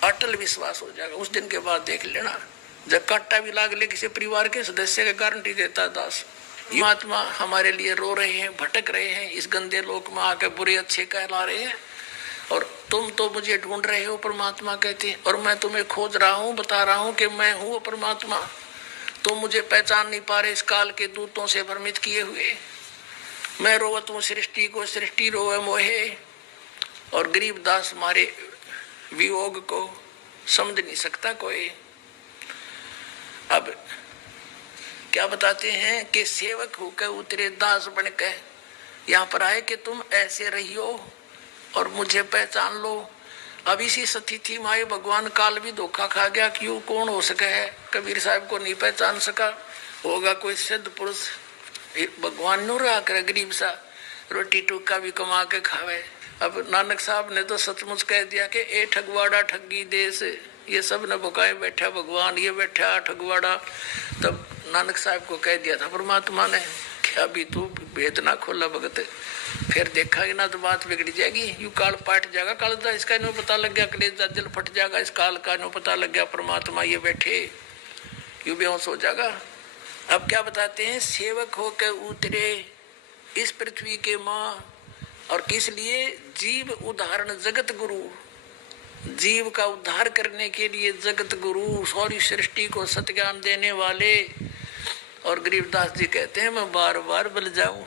अटल विश्वास हो जाएगा। उस दिन के बाद देख लेना, जब कांटा भी लाग ले किसी परिवार के सदस्य का गारंटी देता है दास। ये महात्मा हमारे लिए रो रहे हैं, भटक रहे हैं, इस गंदे लोक में आकर बुरे अच्छे कहला रहे हैं, और तुम तो मुझे ढूंढ रहे हो परमात्मा कहते, और मैं तुम्हें खोज रहा हूँ, बता रहा हूँ कि मैं हूँ परमात्मा। तुम मुझे पहचान नहीं पा रहे, इस काल के दूतों से भ्रमित किए हुए। मैं रोवत हूँ सृष्टि को, सृष्टि रोवे मोहे, और गरीब दास मारे वियोग को समझ नहीं सकता कोई। अब क्या बताते हैं कि सेवक होकर उतरे दास बनकर यहाँ पर आए कि तुम ऐसे रहियो और मुझे पहचान लो। अब इसी स्थिति में आए भगवान काल भी धोखा खा गया। क्यों, कौन हो सका है कबीर साहब को नहीं पहचान सका? होगा कोई सिद्ध पुरुष, भगवान नो रहा कर गरीब सा रोटी टूका भी कमा के खावे। अब नानक साहब ने तो सचमुच कह दिया कि ए ठगवाड़ा ठगी देश, ये सब न बुकाए बैठा भगवान, ये बैठा ठगवाड़ा। तब नानक साहब को कह दिया था परमात्मा ने, क्या भी तू भेद ना खोला भगत, फिर देखा ना तो बात बिगड़ जाएगी। यू काल पाट जाएगा, काल का इसका नो पता लग गया, कलेजा दिल फट जाएगा, इस काल का नो पता लग गया परमात्मा ये बैठे, यू बेहोश हो जाएगा। अब क्या बताते हैं, सेवक होकर उतरे इस पृथ्वी के माँ, और किस लिए? जीव उदाहरण जगत गुरु, जीव का उद्धार करने के लिए जगत गुरु, सारी सृष्टि को सत्ज्ञान देने वाले। और गरीबदास जी कहते हैं मैं बार बार बल जाऊं,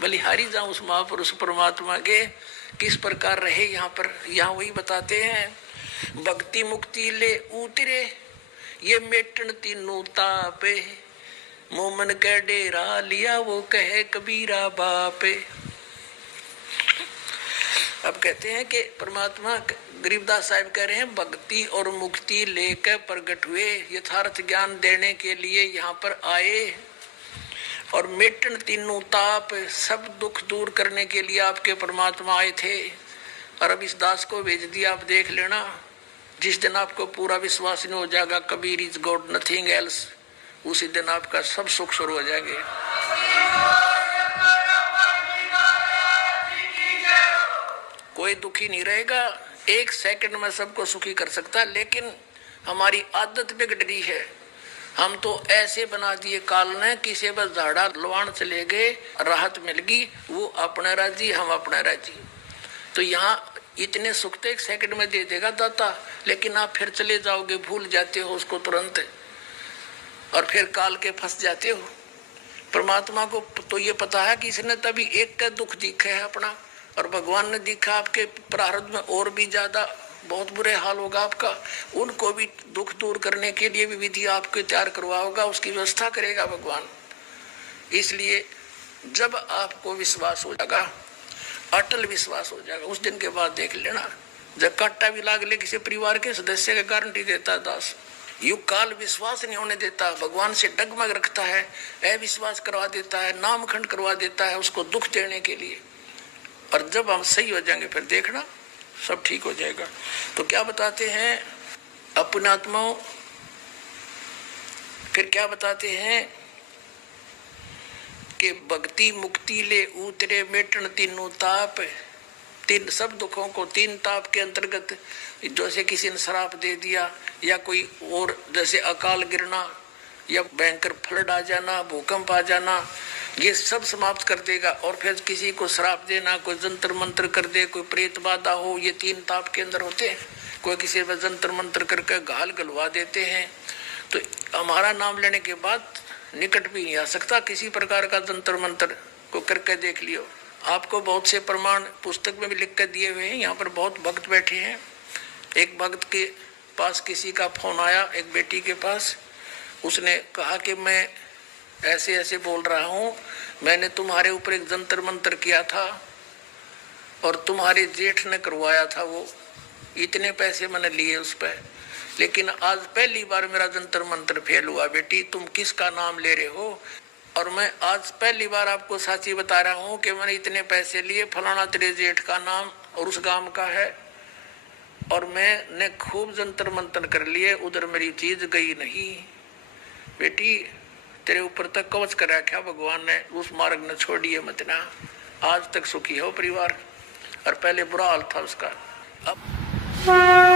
बलिहारी जाऊं उस महापुरुष परमात्मा के, किस प्रकार रहे यहाँ पर। यहाँ वही बताते हैं, भक्ति मुक्ति ले उतरे ये मेटन तीनों तापे, मोमन के डेरा लिया वो कहे कबीरा बापे। अब कहते हैं कि परमात्मा, गरीबदास साहब कह रहे हैं, भक्ति और मुक्ति लेकर प्रकट हुए, यथार्थ ज्ञान देने के लिए यहाँ पर आए, और मेटन तीनों ताप, सब दुख दूर करने के लिए आपके परमात्मा आए थे। और अब इस दास को भेज दिया। आप देख लेना, जिस दिन आपको पूरा विश्वास नहीं हो जाएगा Kabir is God nothing else, उसी दिन आपका सब सुख शुरू हो जाएंगे। कोई दुखी नहीं रहेगा, एक सेकंड में सबको सुखी कर सकता है। लेकिन हमारी आदत बिगड़ रही है, हम तो ऐसे बना दिए काल ने, किसी बस झाड़ा लवाण चले गए, राहत मिल गई, वो अपने राजी हम अपने राजी। तो यहाँ इतने सुख तो एक सेकंड में दे देगा दाता, लेकिन आप फिर चले जाओगे, भूल जाते हो उसको तुरंत, और फिर काल के फंस जाते हो। परमात्मा को तो ये पता है कि इसने तभी एक का दुख दिखा है अपना, और भगवान ने दिखा आपके प्रारब्ध में और भी ज्यादा बहुत बुरे हाल होगा आपका, उनको भी दुख दूर करने के लिए भी विधि आपको तैयार करवा होगा, उसकी व्यवस्था करेगा भगवान। इसलिए जब आपको विश्वास हो जाएगा, अटल विश्वास हो जाएगा, उस दिन के बाद देख लेना, जब कांटा भी लाग ले किसी परिवार के सदस्य का गारंटी देता है दास। युग काल विश्वास नहीं होने देता, भगवान से डगमग रखता है, अविश्वास करवा देता है, नामखंड करवा देता है उसको दुख देने के लिए। और जब हम सही हो जाएंगे फिर देखना सब ठीक हो जाएगा। तो क्या बताते हैं अपने आत्माओं, फिर क्या बताते हैं कि भक्ति मुक्ति ले उतरे मेटन तीनों ताप, तीन सब दुखों को तीन ताप के अंतर्गत, जैसे किसी ने श्राप दे दिया, या कोई और जैसे अकाल गिरना, या भयंकर फ्लड आ जाना, भूकंप आ जाना, ये सब समाप्त कर देगा। और फिर किसी को श्राप देना, कोई जंतर मंत्र कर दे, कोई प्रेत बाधा हो, ये तीन ताप के अंदर होते हैं। कोई किसी पर जंतर मंत्र करके घाल गलवा देते हैं, तो हमारा नाम लेने के बाद निकट भी नहीं आ सकता किसी प्रकार का जंतर मंत्र को करके देख लियो। आपको बहुत से प्रमाण पुस्तक में भी लिख कर दिए हुए हैं। यहाँ पर बहुत भक्त बैठे हैं। एक भक्त के पास किसी का फोन आया, एक बेटी के पास, उसने कहा कि मैं ऐसे ऐसे बोल रहा हूँ, मैंने तुम्हारे ऊपर एक जंतर मंत्र किया था और तुम्हारे जेठ ने करवाया था, वो इतने पैसे मैंने लिए उस पर, लेकिन आज पहली बार मेरा जंतर मंत्र फेल हुआ। बेटी तुम किसका नाम ले रहे हो? और मैं आज पहली बार आपको साची बता रहा हूं कि मैंने इतने पैसे लिए, फलाना तेरे जेठ का नाम और उस गांव का है, और मैंने खूब जंतर मंतर कर लिए, उधर मेरी चीज गई नहीं। बेटी तेरे ऊपर तक कवच कर रखा भगवान ने, उस मार्ग ने छोड़िए मत ना। आज तक सुखी हो परिवार, और पहले बुरा हाल था उसका। अब